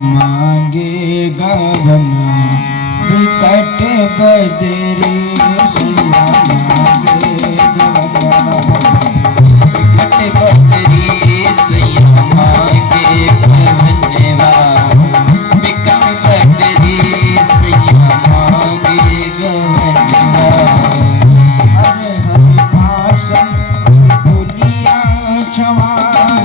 मांगे गगन विकट बदरी सैया मांगे विकट बदरी सैया मांगे गगनवा विकट बदरी सैया मांगे गगनवा हरे हरि भाषण दुनिया छवाया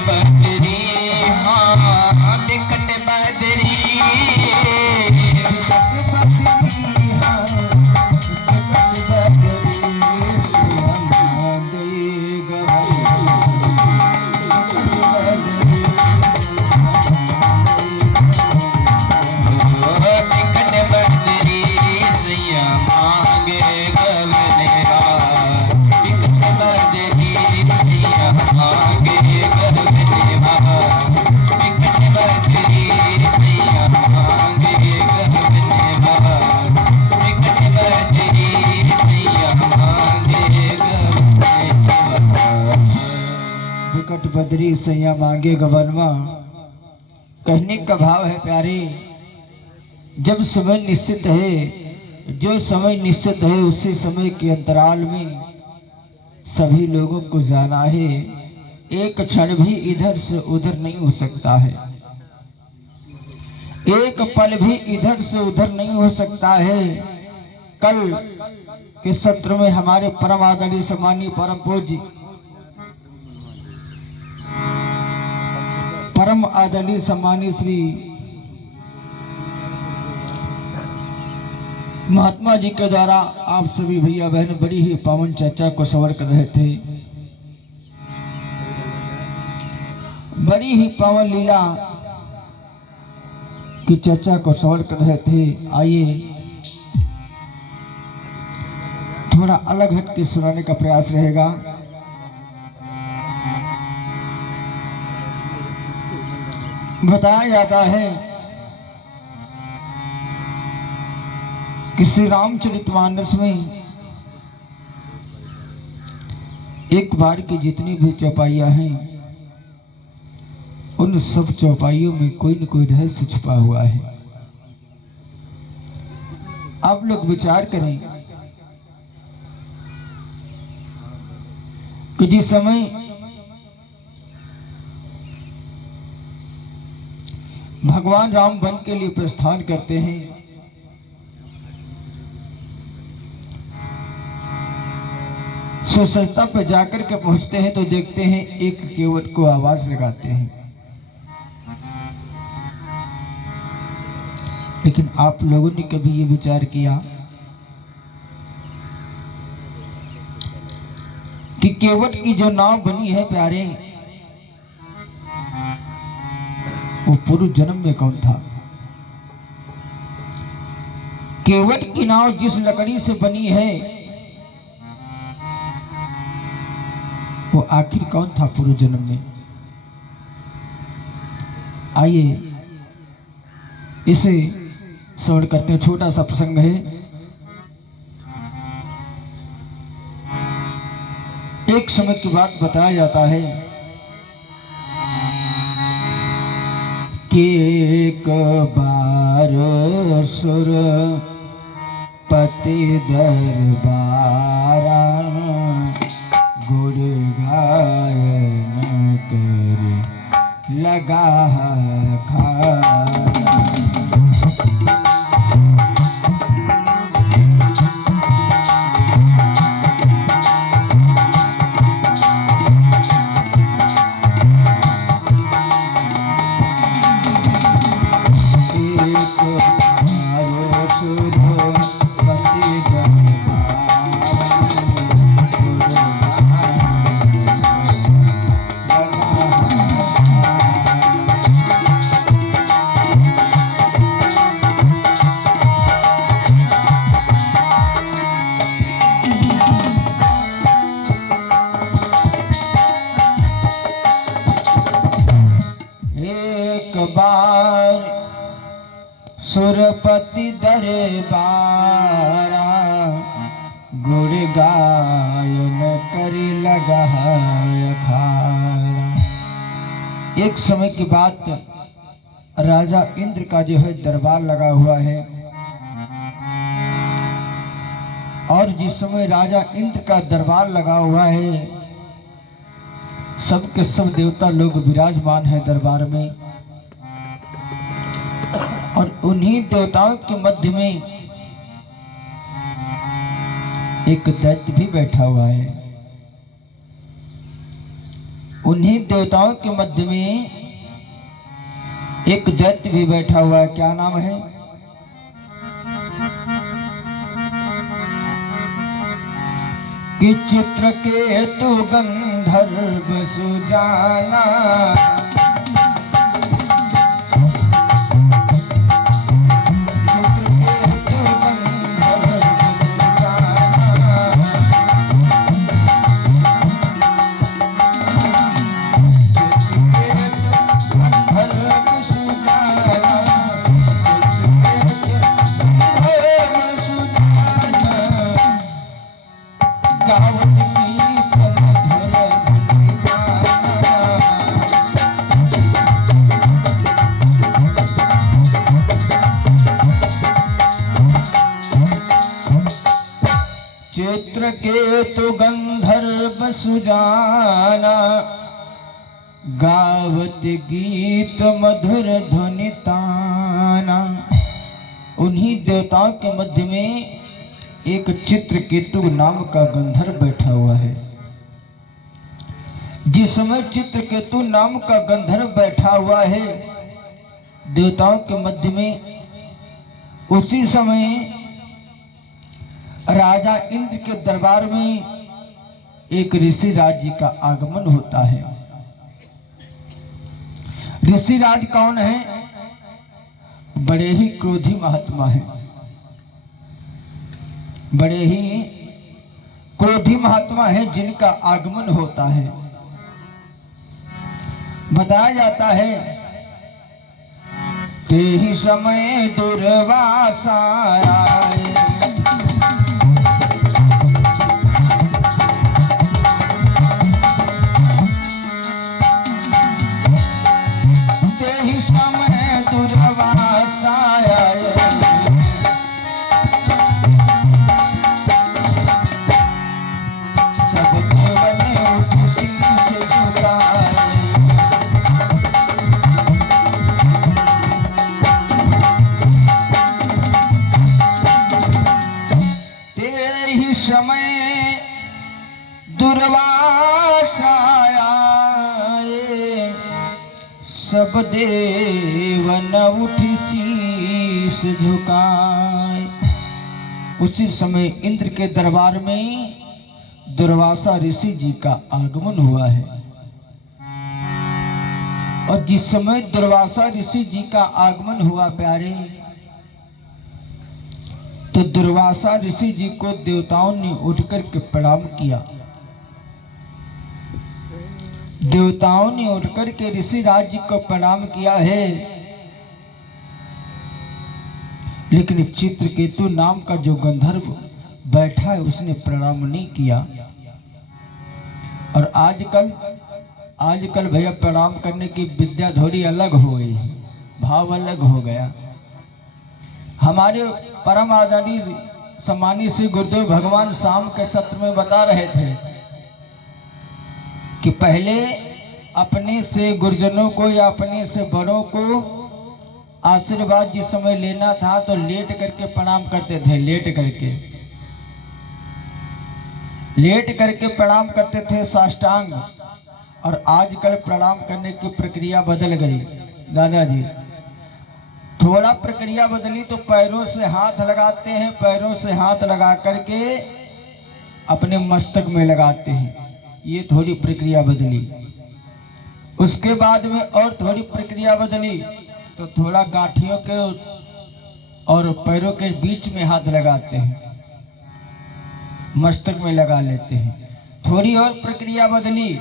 बदरी हाँ बिकट बदरी बदरी सैया मांगे गबनवा। कहने का भाव है प्यारे, जब समय निश्चित है, जो समय निश्चित है उसी समय के अंतराल में सभी लोगों को जाना है। एक क्षण भी इधर से उधर नहीं हो सकता है, एक पल भी इधर से उधर नहीं हो सकता है। कल के सत्र में हमारे परम आदरणीय सम्मानीय परम पूज्य परम आदरणीय सम्मानीय श्री महात्मा जी के द्वारा आप सभी भैया बहन बड़ी ही पावन चर्चा को सवर कर रहे थे। बड़ी ही पावन लीला की चर्चा को सवर कर रहे थे। आइए थोड़ा अलग हट के सुनाने का प्रयास रहेगा। बताया जाता है कि श्री रामचरितमानस में एक बार की जितनी भी चौपाइयां हैं उन सब चौपाइयों में कोई न कोई रहस्य छुपा हुआ है। आप लोग विचार करें कि जिस समय भगवान राम वन के लिए प्रस्थान करते हैं, सुसज्जता पर जाकर के पहुंचते हैं तो देखते हैं एक केवट को आवाज लगाते हैं। लेकिन आप लोगों ने कभी ये विचार किया कि केवट की जो नाव बनी है प्यारे, वो पूर्व जन्म में कौन था? केवट की नाव जिस लकड़ी से बनी है वो आखिर कौन था पूर्व जन्म में? आइए इसे श्रवण करते हैं। छोटा सा प्रसंग है। एक समय की बात बताया जाता है कि एक बार सुर पति दरबारा गुण गायन कर लगा खा। सुरपति दरबारा गुण गायन करी लगा खारा। एक समय की बात, राजा इंद्र का जो है दरबार लगा हुआ है और जिस समय राजा इंद्र का दरबार लगा हुआ है सब के सब देवता लोग विराजमान है दरबार में और उन्हीं देवताओं के मध्य में एक दैत्य भी बैठा हुआ है। उन्हीं देवताओं के मध्य में एक दैत्य भी बैठा हुआ है। क्या नाम है? कि चित्रकेतु गंधर्व सुजाना, चित्रकेतु गंधर्व सुजाना, गावत गीत मधुर ध्वनि ताना। उन्हीं देवताओं के मध्य में एक चित्रकेतु नाम का गंधर्व बैठा हुआ है। जिस समय चित्रकेतु नाम का गंधर्व बैठा हुआ है देवताओं के मध्य में, उसी समय राजा इंद्र के दरबार में एक ऋषिराज जी का आगमन होता है। ऋषिराज कौन है? बड़े ही क्रोधी महात्मा है, बड़े ही क्रोधी महात्मा है जिनका आगमन होता है। बताया जाता है ते ही समय दुर्वासा आए, समय दुर्वासा आए, सब देवन उठी शीश झुकाए। उसी समय इंद्र के दरबार में दुर्वासा ऋषि जी का आगमन हुआ है। और जिस समय दुर्वासा ऋषि जी का आगमन हुआ प्यारे, तो दुर्वासा ऋषि जी को देवताओं ने उठकर के प्रणाम किया। देवताओं ने उठकर के ऋषिराज जी को प्रणाम किया है, लेकिन चित्रकेतु नाम का जो गंधर्व बैठा है उसने प्रणाम नहीं किया। और आजकल भैया प्रणाम करने की विद्या थोड़ी अलग हो गई, भाव अलग हो गया। हमारे परम आदरणीय सम्मानित श्री गुरुदेव भगवान शाम के सत्र में बता रहे थे कि पहले अपने से गुरुजनों को या अपने से बड़ों को आशीर्वाद जिस समय लेना था तो लेट करके प्रणाम करते थे, लेट करके प्रणाम करते थे साष्टांग। और आजकल प्रणाम करने की प्रक्रिया बदल गई दादाजी, थोड़ा प्रक्रिया बदली तो पैरों से हाथ लगाते हैं, पैरों से हाथ लगा करके अपने मस्तक में लगाते हैं, ये थोड़ी प्रक्रिया बदली। उसके बाद में और थोड़ी प्रक्रिया बदली तो थोड़ा गांठियों के और पैरों के बीच में हाथ लगाते हैं, मस्तक में लगा लेते हैं। थोड़ी और प्रक्रिया बदली,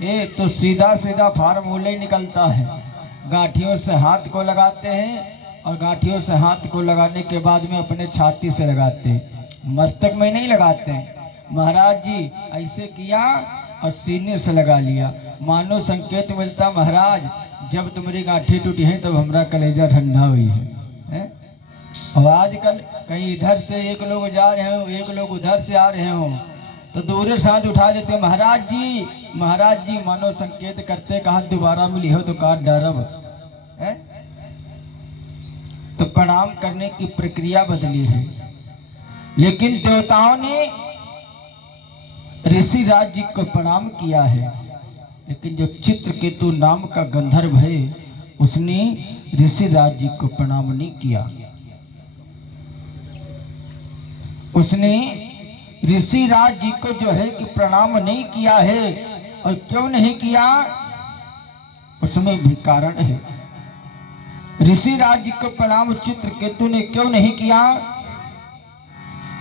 ये तो सीधा सीधा फार्मूला ही निकलता है। गांठियों से हाथ को लगाते हैं और गांठियों से हाथ को लगाने के बाद में अपने छाती से लगाते हैं, मस्तक में नहीं लगाते हैं। महाराज जी ऐसे किया और सीने से लगा लिया, मानो संकेत मिलता महाराज जब तुम्हारी गांठी टूटी है तब हमारा कलेजा ठंडा हुई है? और आजकल कहीं इधर से एक लोग जा रहे हो, एक लोग उधर से आ रहे हो तो दूर से हाथ उठा देते, महाराज जी मानो संकेत करते कहा दोबारा मिली हो तो कहा डरब है। तो प्रणाम करने की प्रक्रिया बदली है। लेकिन देवताओं ने ऋषिराज जी को प्रणाम किया है। लेकिन जो चित्रकेतु नाम का गंधर्व है उसने ऋषिराज जी को प्रणाम नहीं किया। उसने ऋषिराज जी को जो है कि प्रणाम नहीं किया है। और क्यों नहीं किया, उसमें भी कारण है। ऋषिराज जी को प्रणाम चित्रकेतु ने क्यों नहीं किया,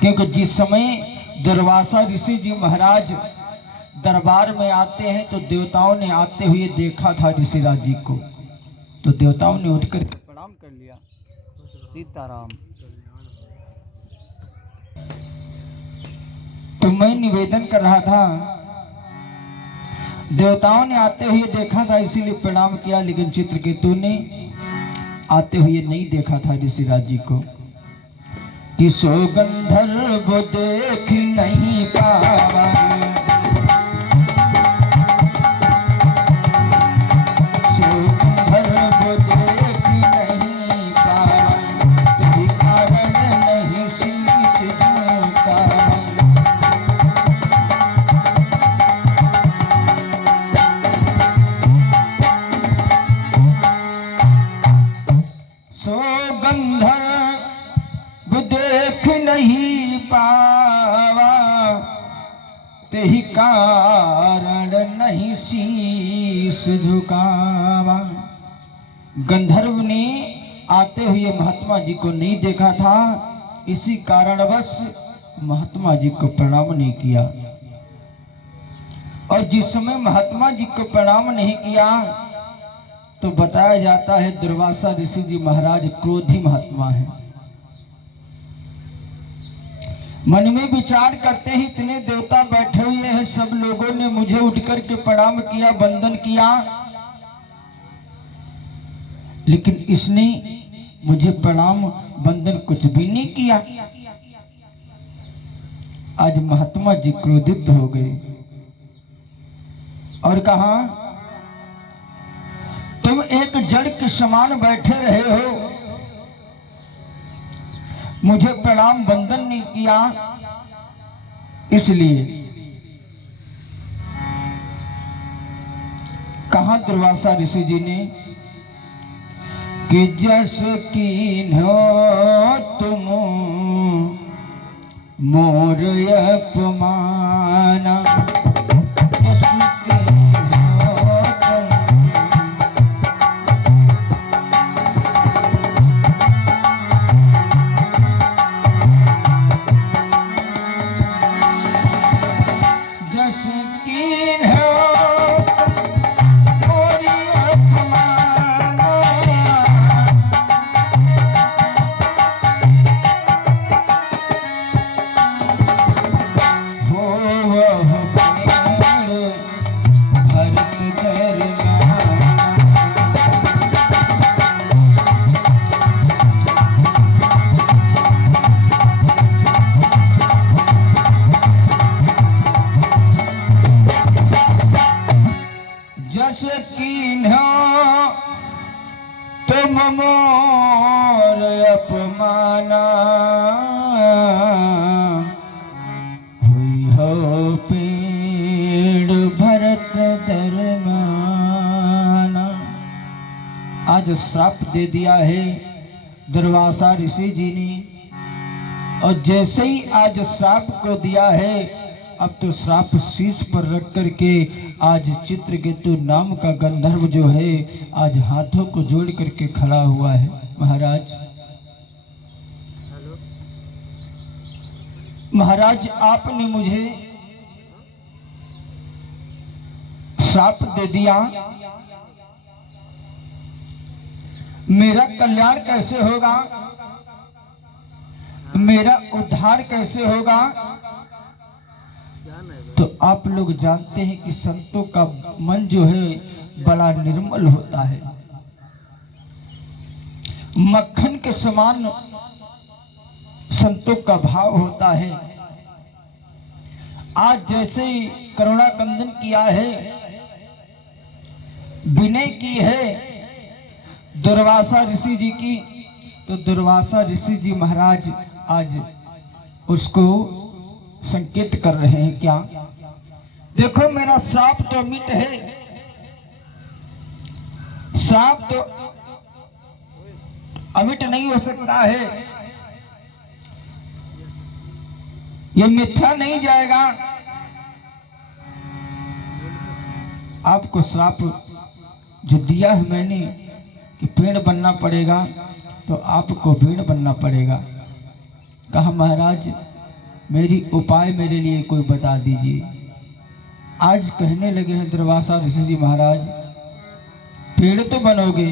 क्योंकि जिस समय दुर्वासा ऋषि जी महाराज दरबार में आते हैं तो देवताओं ने आते हुए देखा था ऋषिराज जी को, तो देवताओं ने उठकर प्रणाम कर लिया। सीताराम। तो मैं निवेदन कर रहा था, देवताओं ने आते हुए देखा था इसीलिए प्रणाम किया, लेकिन चित्रकेतु ने आते हुए नहीं देखा था ऋषिराज जी को। कि सो गंधर्व देख नहीं पावा, सो गंधर्व देख नहीं पावा, तेरी कारण नहीं शीश झुका। सो गंधर्व देख नहीं पावा, तेहि कारण नहीं शीश झुकावा। गंधर्व ने आते हुए महात्मा जी को नहीं देखा था, इसी कारणवश महात्मा जी को प्रणाम नहीं किया। और जिस समय महात्मा जी को प्रणाम नहीं किया तो बताया जाता है दुर्वासा ऋषि जी महाराज क्रोधी महात्मा है। मन में विचार करते ही इतने देवता बैठे हुए हैं, सब लोगों ने मुझे उठकर के प्रणाम किया, वंदन किया, लेकिन इसने मुझे प्रणाम वंदन कुछ भी नहीं किया। आज महात्मा जी क्रोधित हो गए और कहा, तुम एक जड़ के समान बैठे रहे हो, मुझे प्रणाम वंदन नहीं किया, इसलिए। कहा दुर्वासा ऋषि जी ने कि जस कीन्हो तुम मोर अपमाना, जस कीन्हो तुम तुम मोर अपमाना, हुई हो पेड़ भरत दरमाना। आज श्राप दे दिया है दुर्वासा ऋषि जी ने, और जैसे ही आज श्राप को दिया है, अब तो श्राप शीश पर रख करके आज चित्रकेतु नाम का गंधर्व जो है आज हाथों को जोड़ करके खड़ा हुआ है। महाराज, महाराज आपने मुझे श्राप दे दिया, मेरा कल्याण कैसे होगा, मेरा उद्धार कैसे होगा? तो आप लोग जानते हैं कि संतों का मन जो है बड़ा निर्मल होता है, मक्खन के समान संतों का भाव होता है। आज जैसे ही करुणा कंदन किया है, विनय की है दुर्वासा ऋषि जी की, तो दुर्वासा ऋषि जी महाराज आज उसको संकेत कर रहे हैं क्या? देखो मेरा श्राप तो मिट है, श्राप तो अमिट नहीं हो सकता है, ये मिथ्या नहीं जाएगा। आपको श्राप जो दिया है मैंने कि पेड़ बनना पड़ेगा, तो आपको पेड़ बनना पड़ेगा। कहा महाराज मेरी उपाय मेरे लिए कोई बता दीजिए। आज कहने लगे हैं दुर्वासा ऋषि जी महाराज, पेड़ तो बनोगे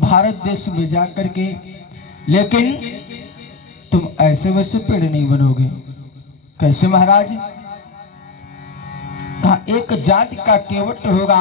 भारत देश में जा करके, लेकिन तुम ऐसे वैसे पेड़ नहीं बनोगे। कैसे महाराज? कहा एक जाति का केवट होगा